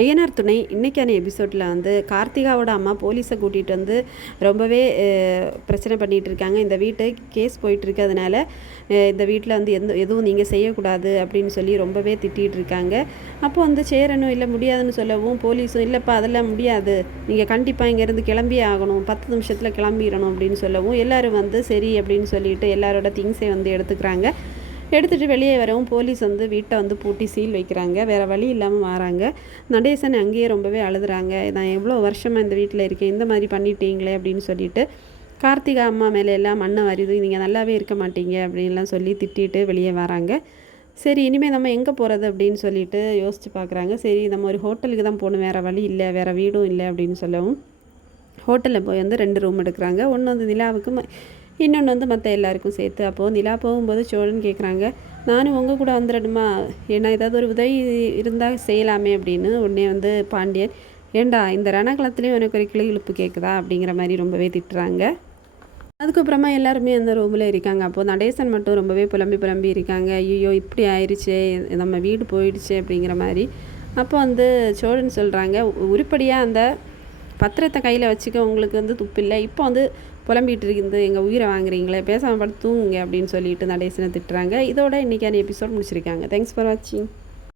ஐயனார் துணை இன்றைக்கான எபிசோடில் வந்து கார்த்திகாவோட அம்மா போலீஸை கூட்டிகிட்டு வந்து ரொம்பவே பிரச்சனை பண்ணிகிட்டு இருக்காங்க. இந்த வீட்டை கேஸ் போயிட்டுருக்கு, அதனால் இந்த வீட்டில் வந்து எதுவும் நீங்கள் செய்யக்கூடாது அப்படின்னு சொல்லி ரொம்பவே திட்டிகிட்டு இருக்காங்க. அப்போ வந்து சேரணும் இல்லை முடியாதுன்னு சொல்லவும் போலீஸும் இல்லைப்பா அதெல்லாம் முடியாது, நீங்கள் கண்டிப்பாக இங்கேருந்து கிளம்பியே ஆகணும், 10 நிமிஷத்தில் கிளம்பிடணும் அப்படின்னு சொல்லவும் எல்லோரும் வந்து சரி அப்படின்னு சொல்லிட்டு எல்லாரோட திங்ஸை வந்து எடுத்துக்கிறாங்க. எடுத்துகிட்டு வெளியே வரவும் போலீஸ் வந்து வீட்டை வந்து பூட்டி சீல் வைக்கிறாங்க. வேறு வழி இல்லாமல் வராங்க. நடேசன் அங்கேயே ரொம்பவே அழுதுறாங்க. நான் எவ்வளோ வருஷமாக இந்த வீட்டில் இருக்கேன், இந்த மாதிரி பண்ணிட்டீங்களே அப்படின்னு சொல்லிட்டு கார்த்திகா அம்மா மேலே எல்லாம் மண்ணை வருது, நீங்கள் நல்லாவே இருக்க மாட்டீங்க அப்படின்லாம் சொல்லி திட்டிட்டு வெளியே வராங்க. சரி இனிமேல் நம்ம எங்கே போகிறது அப்படின்னு சொல்லிட்டு யோசித்து பார்க்குறாங்க. சரி நம்ம ஒரு ஹோட்டலுக்கு தான் போகணும், வேறு வழி இல்லை, வேறு வீடும் இல்லை அப்படின்னு சொல்லவும் ஹோட்டலில் போய் வந்து 2 ரூம் எடுக்கிறாங்க. ஒன்று வந்து நிலாவுக்கு, இன்னொன்று வந்து மற்ற எல்லாருக்கும் சேர்த்து. அப்போது நிலா போகும்போது சோழன் கேட்குறாங்க, நானும் உங்கள் கூட வந்துடணுமா, ஏன்னா ஏதாவது ஒரு உதவி இருந்தால் செய்யலாமே அப்படின்னு. உடனே வந்து பாண்டியன், ஏண்டா இந்த ரணகலத்துலேயும் எனக்கு ஒரு கிளி இழுப்பு கேட்குதா அப்படிங்கிற மாதிரி ரொம்பவே திட்டுறாங்க. அதுக்கப்புறமா எல்லாருமே அந்த ரூமில் இருக்காங்க. அப்போது நடேசன் மட்டும் ரொம்பவே புலம்பி இருக்காங்க. ஐயோ இப்படி ஆயிடுச்சே, நம்ம வீடு போயிடுச்சு அப்படிங்கிற மாதிரி. அப்போ வந்து சோழன் சொல்கிறாங்க, உருப்படியாக அந்த பத்திரத்தை கையில் வச்சுக்க உங்களுக்கு வந்து துப்பில்லை, இப்போ வந்து புலம்பிகிட்டு இருக்குது, எங்கள் உயிரை வாங்குறீங்களே, பேசாமல் படுத்து தூங்குங்க அப்படின்னு சொல்லிட்டு நடேசனை திட்டுறாங்க. இதோட இன்றைக்கான எபிசோட் முடிச்சிருக்காங்க. தேங்க்ஸ் ஃபார் வாட்சிங்.